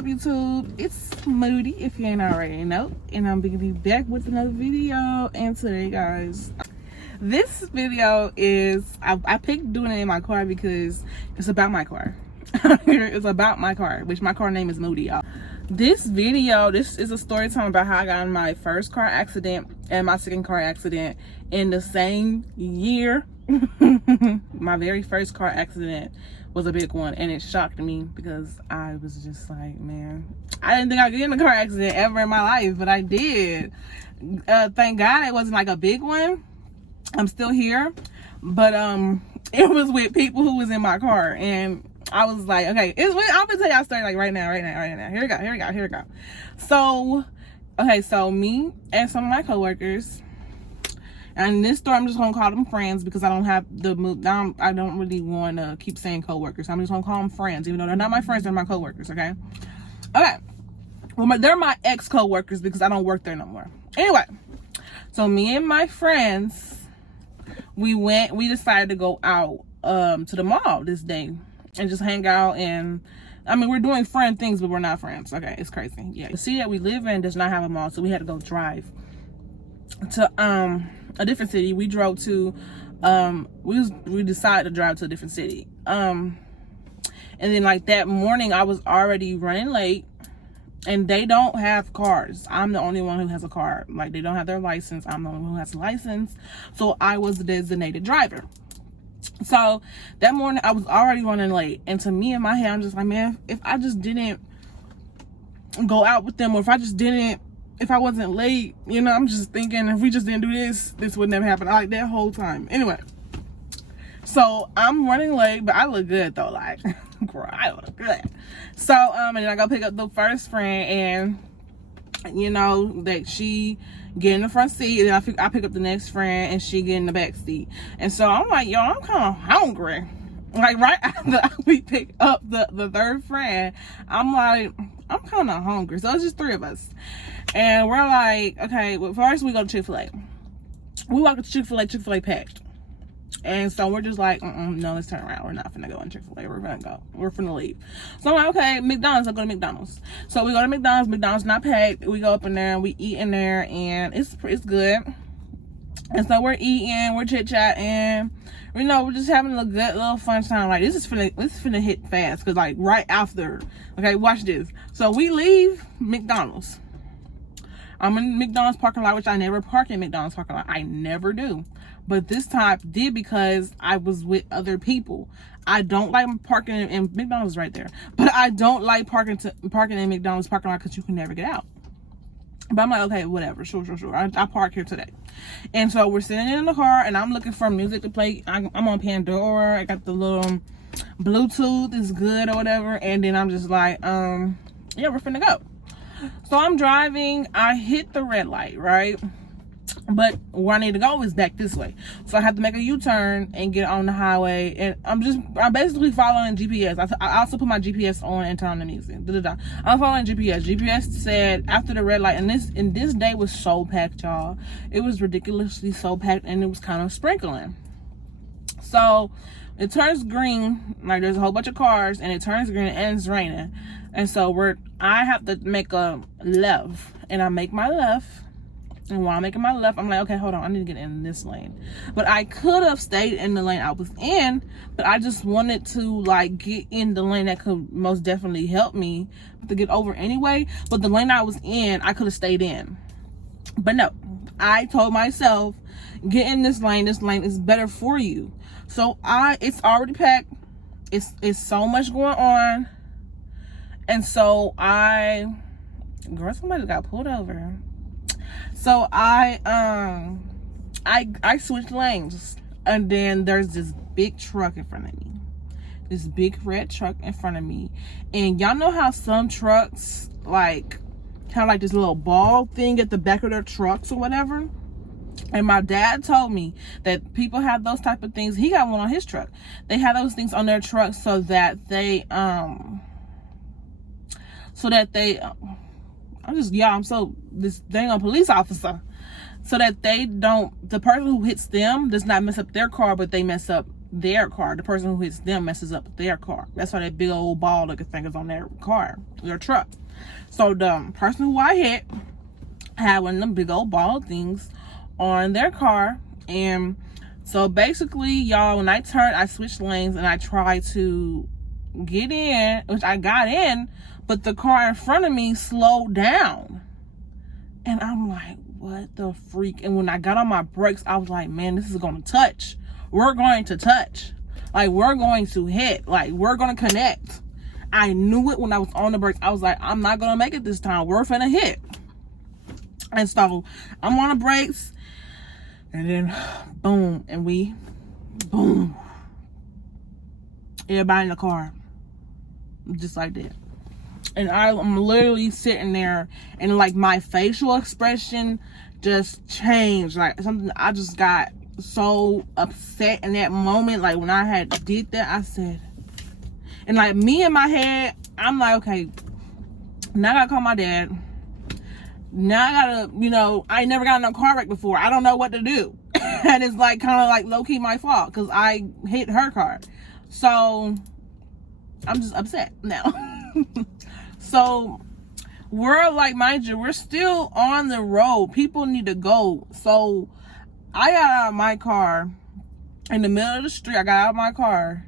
up, YouTube? It's Moody, if you ain't already know, and I'm gonna be back with another video. And today, guys, this video is I picked doing it in my car because it's about my car. It's about my car, which my car name is Moody, y'all. This is a story time about how I got in my first car accident and my second car accident in the same year. My very first car accident was a big one, and it shocked me because I was just like, man, I didn't think I'd get in a car accident ever in my life, but I did. Thank God it wasn't like a big one. I'm still here, but it was with people who was in my car, and I was like, okay, I'm gonna tell y'all a story like right now. Here we go. So, okay, so me and some of my coworkers, and in this story I'm just gonna call them friends because I don't really want to keep saying coworkers. I'm just gonna call them friends, even though they're not my friends, they're my coworkers. Okay. Well, they're my ex coworkers because I don't work there no more. Anyway, so me and my friends, we decided to go out to the mall this day and just hang out. And I mean, we're doing friend things, but we're not friends. Okay, it's crazy. Yeah, the city that we live in does not have a mall, so we had to go drive to a different city. We drove to we decided to drive to a different city. And then like that morning I was already running late, and they don't have cars. I'm the only one who has a car. Like, they don't have their license. I'm the only one who has a license. So I was the designated driver. So that morning I was already running late. And to me, in my head, I'm just like, man, if I just didn't go out with them, or if I wasn't late, you know, I'm just thinking if we just didn't do this would never happen. Like that whole time. Anyway, so I'm running late, but I look good though. Like, girl, I look good. So, and then I go pick up the first friend, and you know that she get in the front seat, and I pick up the next friend, and she get in the back seat. And so I'm like, yo, I'm kind of hungry. Like right after we pick up the third friend, I'm like, I'm kind of hungry. So it's just three of us, and we're like, okay, well, first we go to Chick-fil-A. We walk to Chick-fil-A packed. And so we're just like, no, let's turn around. We're not finna go in Chick-fil-A. We're finna leave. So I'm like, okay, McDonald's. I'll go to McDonald's. So we go to McDonald's. McDonald's not packed. We go up in there and we eat in there, and it's good. And so we're eating, we're chit-chatting, you know, we're just having a good little fun time. Like, this is finna hit fast, because like right after, okay, watch this. So we leave McDonald's. I'm in McDonald's parking lot, which I never park in McDonald's parking lot. I never do. But this time did because I was with other people. I don't like parking in McDonald's right there. But I don't like parking in McDonald's parking lot because you can never get out. But I'm like, okay, whatever. Sure. I park here today. And so we're sitting in the car, and I'm looking for music to play. I'm on Pandora. I got the little Bluetooth is good or whatever. And then I'm just like, yeah, we're finna go. So I'm driving. I hit the red light, right? But where I need to go is back this way. So I have to make a U-turn and get on the highway. And I'm basically following GPS. I also put my GPS on and turn on the music. I'm following GPS. GPS said after the red light, and this day was so packed, y'all. It was ridiculously so packed, and it was kind of sprinkling. So it turns green, like there's a whole bunch of cars, and it turns green and it's raining. And so I have to make a left, and I make my left. And while I'm making my left, I'm like, okay, hold on, I need to get in this lane. But I could have stayed in the lane I was in, but I just wanted to like get in the lane that could most definitely help me to get over anyway. But the lane I was in, I could have stayed in. But no, I told myself, get in this lane. This lane is better for you. So it's already packed. It's so much going on. And so girl, somebody got pulled over. So I switched lanes, and then there's this big truck in front of me. This big red truck in front of me. And y'all know how some trucks like have like this little ball thing at the back of their trucks or whatever? And my dad told me that people have those type of things. He got one on his truck. They have those things on their truck so that they I'm so this dang on police officer, so that the person who hits them does not mess up their car, but they mess up their car. The person who hits them messes up their car. That's why that big old ball looking thing is on their car, their truck. So the person who I hit had one of them big old ball things on their car. And so basically, y'all, when I turned, I switched lanes and I tried to get in, which I got in, but the car in front of me slowed down. And I'm like, what the freak? And when I got on my brakes, I was like, man, this is going to touch. We're going to touch. Like, we're going to hit. Like, we're going to connect. I knew it when I was on the brakes. I was like, I'm not going to make it this time. We're finna hit. And so I'm on the brakes. And then, boom. And we, boom. Everybody in the car. Just like that. And I'm literally sitting there, and like my facial expression just changed. Like something, I just got so upset in that moment. Like when I had did that, I said, and like me in my head, I'm like, okay, now I gotta call my dad. Now I gotta, you know, I never got in a car wreck before. I don't know what to do. And it's like kind of like low-key my fault because I hit her car. So I'm just upset now. So we're like, mind you, we're still on the road. People need to go. So I got out of my car in the middle of the street. I got out of my car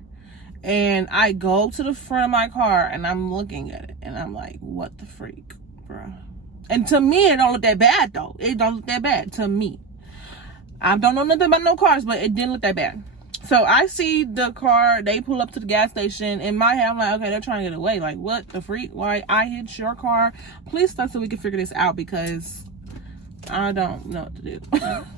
and I go to the front of my car and I'm looking at it and I'm like, what the freak, bro? And to me, it don't look that bad though. It don't look that bad to me. I don't know nothing about no cars, but it didn't look that bad. So I see the car, they pull up to the gas station. In my head, I'm like, okay, they're trying to get away. Like, what the freak? Why I hit your car? Please stop so we can figure this out because I don't know what to do.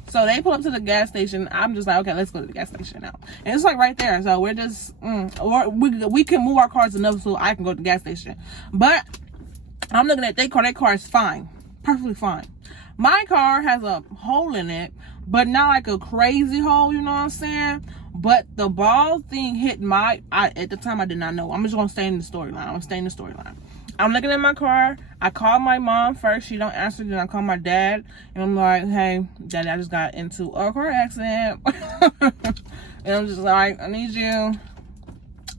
So they pull up to the gas station. I'm just like, okay, let's go to the gas station now. And it's like right there. So we're just, or we can move our cars enough so I can go to the gas station. But I'm looking at their car. Their car is fine. Perfectly fine. My car has a hole in it, but not like a crazy hole, you know what I'm saying? But the ball thing hit at the time I did not know. I'm just gonna stay in the storyline. I'm looking at my car. I call my mom first. She don't answer. Then I call my dad. And I'm like, hey, Daddy, I just got into a car accident. And I'm just like, I need you.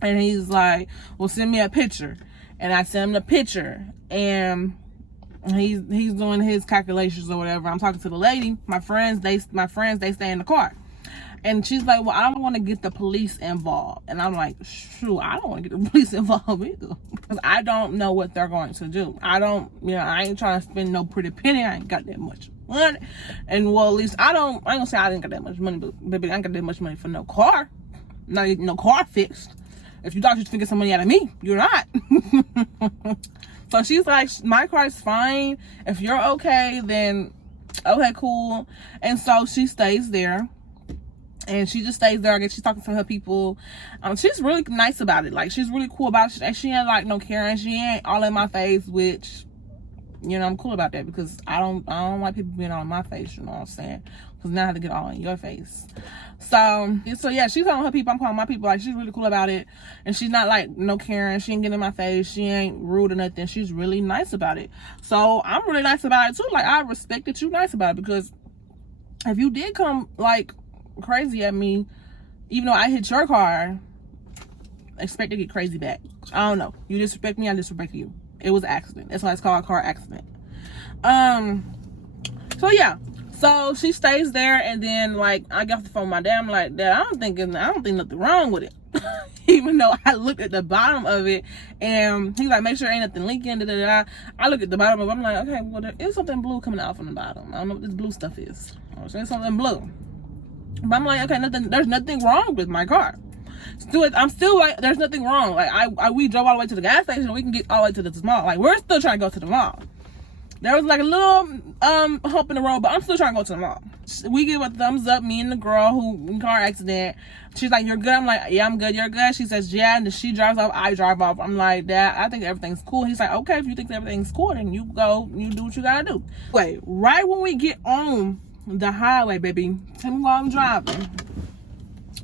And he's like, well, send me a picture. And I sent him the picture. And he's doing his calculations or whatever. I'm talking to the lady. My friends, they stay in the car. And she's like, well, I don't want to get the police involved. And I'm like, shoot, I don't want to get the police involved either. Because I don't know what they're going to do. I ain't trying to spend no pretty penny. I ain't got that much money. And well, at least I ain't gonna say I didn't got that much money, but baby, I ain't got that much money for no car. Not getting no car fixed. If you thought you could get some money out of me, you're not. So she's like, my car's fine. If you're okay, then okay, cool. And so she stays there. And she just stays there. I guess she's talking to her people. She's really nice about it. Like, she's really cool about it. She ain't like no Karen. She ain't all in my face, which, you know, I'm cool about that because I don't like people being all in my face, you know what I'm saying? Because now I have to get all in your face. So yeah, she's calling her people. I'm calling my people. Like, she's really cool about it. And she's not like no Karen. She ain't getting in my face. She ain't rude or nothing. She's really nice about it. So I'm really nice about it too. Like, I respect that you nice about it because if you did come like crazy at me, even though I hit your car, expect to get crazy back. I don't know. You disrespect me, I disrespect you. It was an accident. That's why it's called a car accident. So yeah. So she stays there, and then like I get off the phone with my dad. I'm like, Dad, I don't think nothing wrong with it. Even though I looked at the bottom of it, and he's like, make sure ain't nothing leaking. Da, da, da. I look at the bottom of it. I'm like, okay, well, there is something blue coming out from the bottom. I don't know what this blue stuff is. There's something blue. But I'm like, okay, there's nothing wrong with my car. I'm still like, there's nothing wrong. Like, we drove all the way to the gas station. We can get all the way to the mall. Like, we're still trying to go to the mall. There was like a little hump in the road, but I'm still trying to go to the mall. We give a thumbs up, me and the girl who in car accident. She's like, you're good? I'm like, yeah, I'm good. You're good? She says, yeah. And she drives off, I drive off. I'm like, Dad, I think everything's cool. He's like, okay, if you think everything's cool, then you go, you do what you gotta do. Wait, right when we get on the highway, baby, tell me while I'm driving.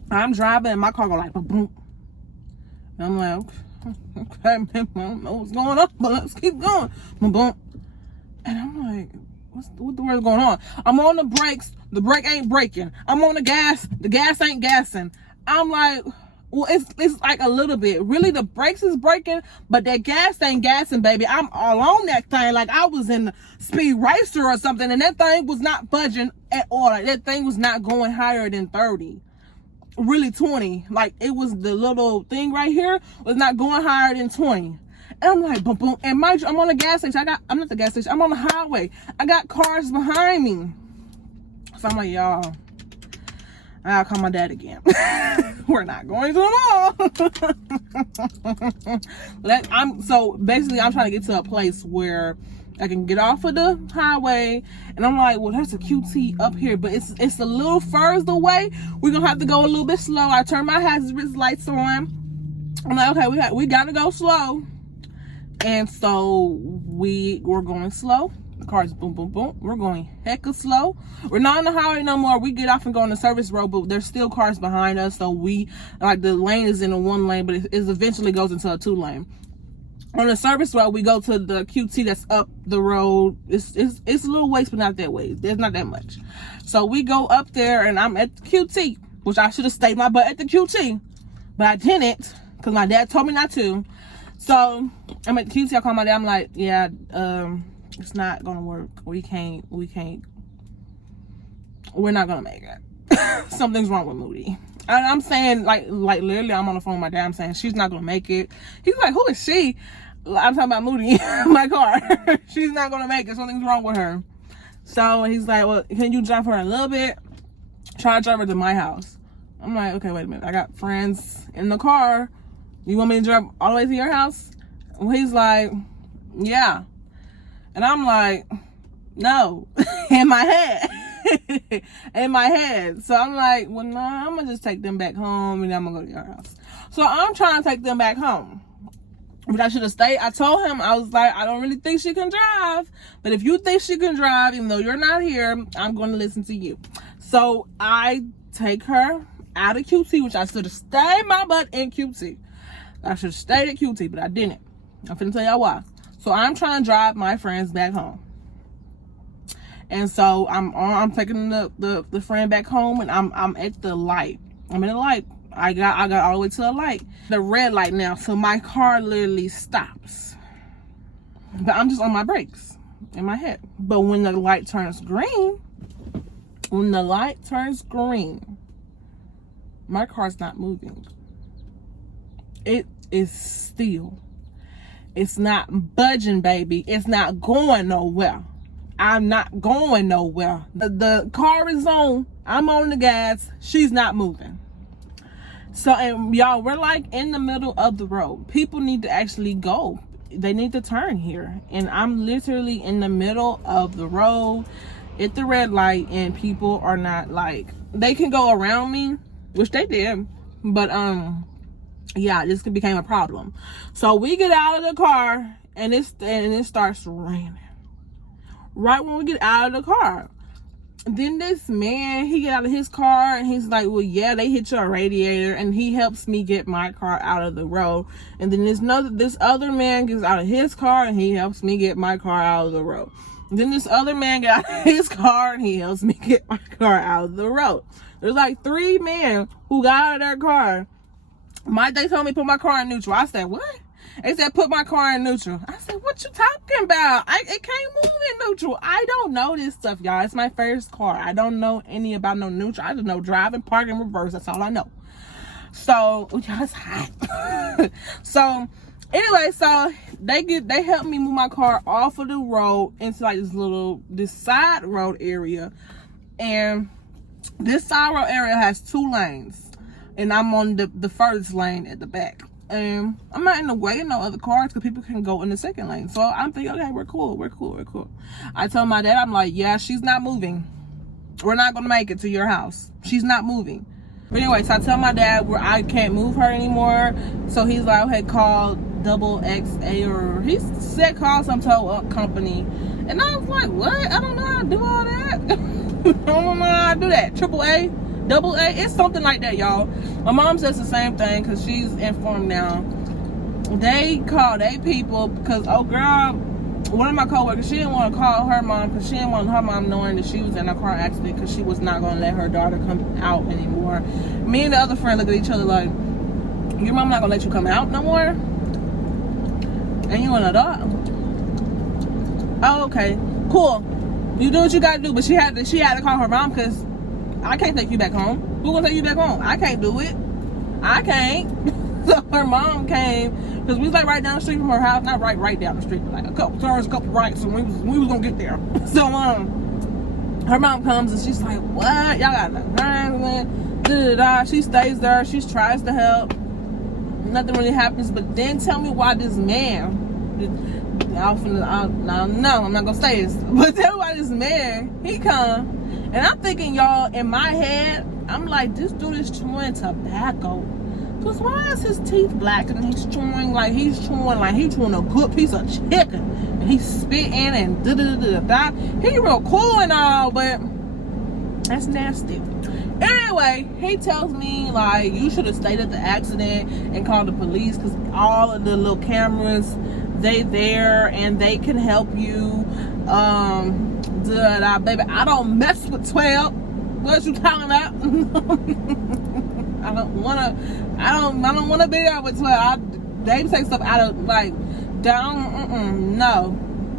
I'm driving and my car go like boom. And I'm like, okay, I don't know what's going on, but let's keep going. Boom, boom. And I'm like, what the word's going on? I'm on the brakes, the brake ain't braking. I'm on the gas ain't gassing. I'm like, well, it's like a little bit. Really, the brakes is braking, but that gas ain't gassing, baby. I'm all on that thing like I was in the Speed Racer or something, and that thing was not budging at all. Like, that thing was not going higher than 30. Really 20. Like, it was the little thing right here was not going higher than 20. And I'm like, boom, boom. And mind you, I'm on the gas station. I'm not the gas station. I'm on the highway. I got cars behind me. So I'm like, y'all, I'll call my dad again. We're not going to the mall. So basically, I'm trying to get to a place where I can get off of the highway. And I'm like, well, there's a QT up here, but it's a little further away. We're going to have to go a little bit slow. I turn my hazard lights on. I'm like, okay, we got to go slow. And so we're going slow. The car's boom, boom, boom. We're going hecka slow. We're not on the highway no more. We get off and go on the service road, but there's still cars behind us. So the lane is in a 1 lane, but it eventually goes into a 2 lane. On the service road, we go to the QT that's up the road. It's a little ways, but not that way. There's not that much. So we go up there, and I'm at the QT, which I should have stayed my butt at the QT, but I didn't because my dad told me not to. So I'm at the QT. I call my dad. I'm like, yeah, it's not gonna work. We're not gonna make it. Something's wrong with Moody. And I'm saying, like literally, I'm on the phone with my dad. I'm saying she's not gonna make it. He's like, who is she? I'm talking about Moody, my car. She's not gonna make it. Something's wrong with her. So he's like, well, can you drive her a little bit? Try to drive her to my house. I'm like, okay, wait a minute. I got friends in the car. You want me to drive all the way to your house? Well, he's like, yeah. And I'm like, no. In my head. In my head. So I'm like, well, no, I'm going to just take them back home, and I'm going to go to your house. So I'm trying to take them back home. But I should have stayed. I told him, I was like, I don't really think she can drive. But if you think she can drive, even though you're not here, I'm going to listen to you. So I take her out of QT, which I should have stayed my butt in QT. I should have stayed at QT, but I didn't. I'm finna tell y'all why. So I'm trying to drive my friends back home. And so I'm taking the friend back home, and I'm at the light. I'm in the light. I got all the way to the light. The red light now. So my car literally stops. But I'm just on my brakes in my head. But when the light turns green, my car's not moving. It is still. It's not budging, baby. It's not going nowhere. I'm not going nowhere. The car is on. I'm on the gas. She's not moving. So, and y'all, we're like in the middle of the road. People need to actually go. They need to turn here. And I'm literally in the middle of the road at the red light, and people are not like, they can go around me, which they did. But, yeah, this became a problem. So we get out of the car, and it starts raining. Right when we get out of the car, then this man, he get out of his car, and he's like, well, yeah, they hit your radiator, and he helps me get my car out of the road. And then this other man gets out of his car, and he helps me get my car out of the road. And then this other man got out of his car, and he helps me get my car out of the road. There's like 3 men who got out of their car. They told me put my car in neutral. I said, what? They said put my car in neutral. I said, what you talking about? It can't move in neutral. I don't know this stuff, y'all. It's my first car. I don't know any about no neutral. I just know driving, parking, reverse. That's all I know. So, y'all, it's hot. So, anyway, so they helped me move my car off of the road into like this side road area. And this side road area has 2 lanes. And I'm on the furthest lane at the back. And I'm not in the way of no other cars because people can go in the second lane. So I'm thinking, okay, we're cool. I told my dad, I'm like, yeah, she's not moving. We're not going to make it to your house. She's not moving. But anyway, so I tell my dad where I can't move her anymore. So he's like, okay, call XXA, or he said call some tow up company. And I was like, what? I don't know how to do all that. I don't know how to do that. AAA. AA, it's something like that, y'all. My mom says the same thing because she's informed now. They call they people because, oh girl, one of my coworkers, she didn't want to call her mom because she didn't want her mom knowing that she was in a car accident because she was not going to let her daughter come out anymore. Me and the other friend look at each other like, your mom not going to let you come out no more? And you an adult? Oh, okay. Cool. You do what you got to do. But she had to call her mom because I can't take you back home. Who going to take you back home? I can't do it. I can't. So her mom came because we was like right down the street from her house, not right down the street, but like a couple turns, a couple rights, and we was gonna get there. So her mom comes and she's like, "What? Y'all got nothing wrong?" Da da da. She stays there. She tries to help. Nothing really happens. But then tell me why this man. No, I'm not gonna say this, but tell me why this man he come, and I'm thinking, y'all, in my head, I'm like, this dude is chewing tobacco. Cause why is his teeth black and he's chewing like he's chewing a good piece of chicken and he's spitting and da. He real cool and all, but that's nasty. Anyway, he tells me like you should have stayed at the accident and called the police because all of the little cameras they there and they can help you. Baby, I don't mess with 12. What you talking about? I don't wanna be there with 12. They take stuff out of like down. No,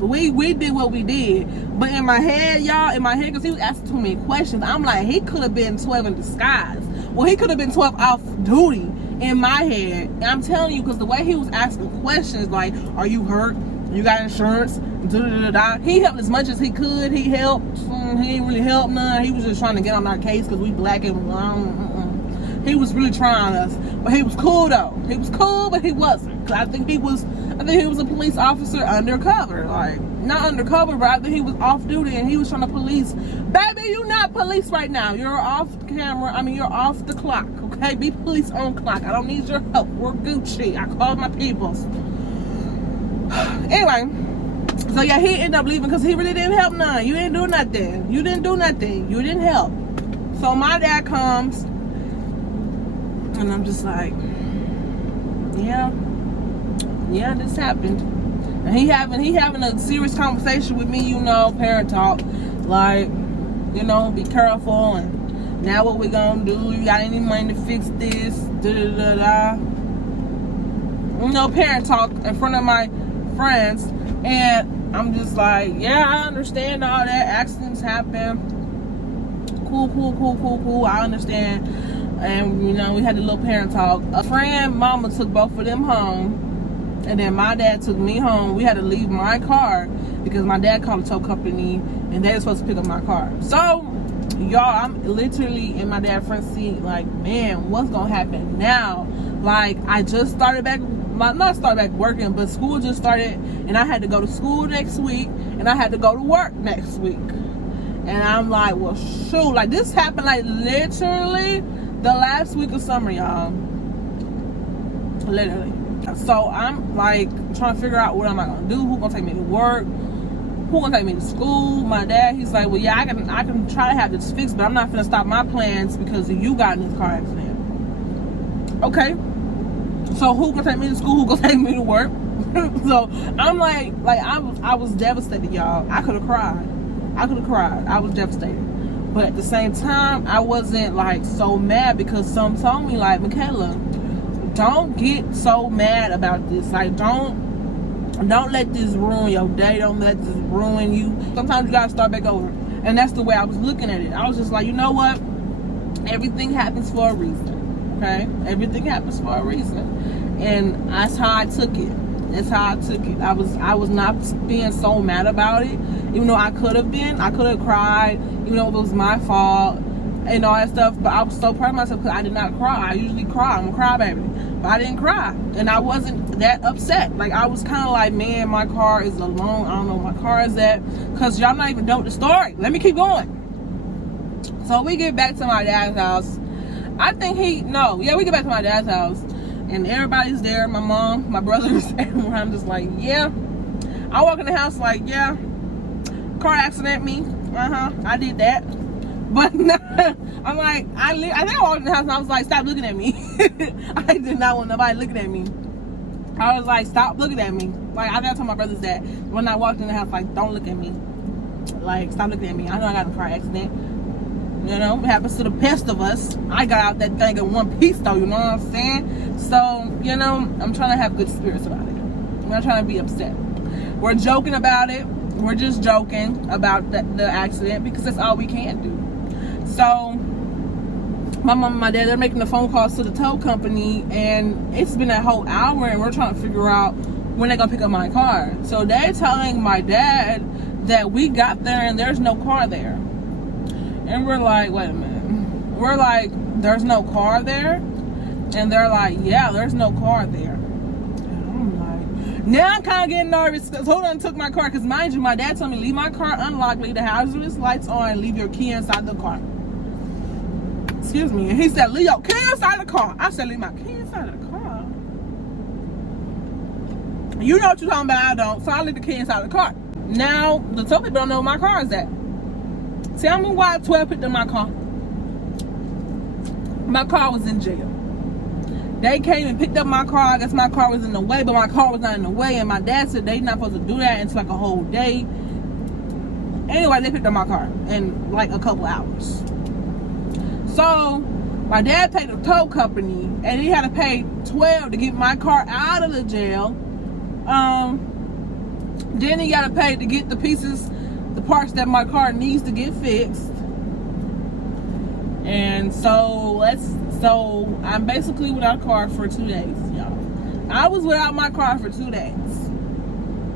we did what we did. But in my head, y'all, because he was asking too many questions. I'm like, he could have been 12 in disguise. Well, he could have been 12 off duty. In my head, and I'm telling you, because the way he was asking questions, like, are you hurt? You got insurance? He helped as much as he could. He helped. He didn't really help none. He was just trying to get on our case because we black and he was really trying us, but he was cool though. He was cool, but he wasn't. Cause I think he was a police officer undercover, like not undercover, but I think he was off duty and he was trying to police. Baby, you not police right now. You're off camera. I mean, you're off the clock. Okay, be police on clock. I don't need your help. We're Gucci. I called my peoples. Anyway, so yeah, he ended up leaving because he really didn't help none. You didn't do nothing. You didn't do nothing. You didn't help. So my dad comes. And I'm just like, yeah, this happened. And he having a serious conversation with me, you know, parent talk, like, you know, be careful and now what we gonna do? You got any money to fix this? You know, parent talk in front of my friends, and I'm just like, yeah, I understand all that. Accidents happen. Cool. I understand. And you know, we had a little parent talk. A friend mama took both of them home, and then my dad took me home. We had to leave my car because my dad called a tow company and they were supposed to pick up my car. So y'all, I'm literally in my dad's front seat like, man, what's gonna happen now? Like, I just started back, not started back working, but school just started, and I had to go to school next week and I had to go to work next week. And I'm like, well, shoot, like this happened like literally the last week of summer, y'all. Literally. So I'm like trying to figure out what am I gonna do, who gonna take me to work, who gonna take me to school. My dad, he's like, well, yeah, I can try to have this fixed, but I'm not gonna stop my plans because you got in this car accident. Okay. So who gonna take me to school, who gonna take me to work? So I'm like I was devastated, y'all. I could have cried. I was devastated. But at the same time, I wasn't like so mad because some told me like, Michaela, don't get so mad about this. Like, don't let this ruin your day. Don't let this ruin you. Sometimes you gotta start back over. And that's the way I was looking at it. I was just like, you know what? Everything happens for a reason. Okay? Everything happens for a reason. And that's how I took it. I was not being so mad about it. Even though I could have cried, even though it was my fault and all that stuff. But I was so proud of myself because I did not cry. I usually cry. I'm a crybaby. But I didn't cry. And I wasn't that upset. Like, I was kind of like, man, my car is alone. I don't know where my car is at. Because y'all not even done with the story. Let me keep going. So we get back to my dad's house. We get back to my dad's house. And everybody's there. My mom, my brothers. And I'm just like, yeah. I walk in the house like, yeah. Car accident, me. I did that. But I'm like, I think I walked in the house and I was like, stop looking at me. I did not want nobody looking at me. I was like, stop looking at me. Like, I gotta tell my brothers that when I walked in the house, like, don't look at me. Like, stop looking at me. I know I got in a car accident. You know, it happens to the best of us. I got out that thing in one piece, though, you know what I'm saying? So, you know, I'm trying to have good spirits about it. I'm not trying to be upset. We're joking about it. We're just joking about the accident because that's all we can do. So, my mom and my dad, they're making the phone calls to the tow company, and it's been a whole hour, and we're trying to figure out when they're going to pick up my car. So, they're telling my dad that we got there and there's no car there. And we're like, wait a minute. We're like, there's no car there? And they're like, yeah, there's no car there. And I'm like, now I'm kind of getting nervous because hold on, took my car. Because mind you, my dad told me, leave my car unlocked, leave the hazardous lights on, leave your key inside the car. Excuse me. And he said, leave your key inside the car. I said, leave my key inside the car. You know what you're talking about, I don't. So I leave the key inside the car. Now, the tow people don't know where my car is at. Tell me why 12 picked up my car. My car was in jail. They came and picked up my car. I guess my car was in the way, but my car was not in the way. And my dad said they not supposed to do that until like a whole day. Anyway, they picked up my car in like a couple hours. So, my dad paid the tow company, and he had to pay $12 to get my car out of the jail. Then he got to pay to get the pieces, the parts that my car needs to get fixed. And so I'm basically without a car for 2 days, y'all. I was without my car for 2 days.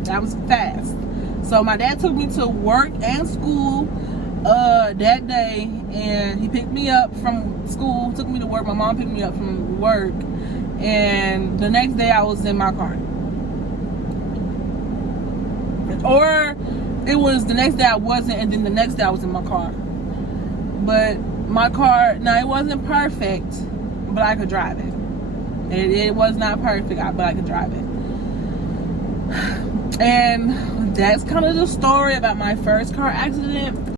That was fast. So my dad took me to work and school that day, and he picked me up from school, took me to work. My mom picked me up from work, and the next day I was in my car. Or it was the next day I wasn't, and then the next day I was in my car. But my car, now it wasn't perfect, but I could drive it. It was not perfect, but I could drive it. And that's kind of the story about my first car accident.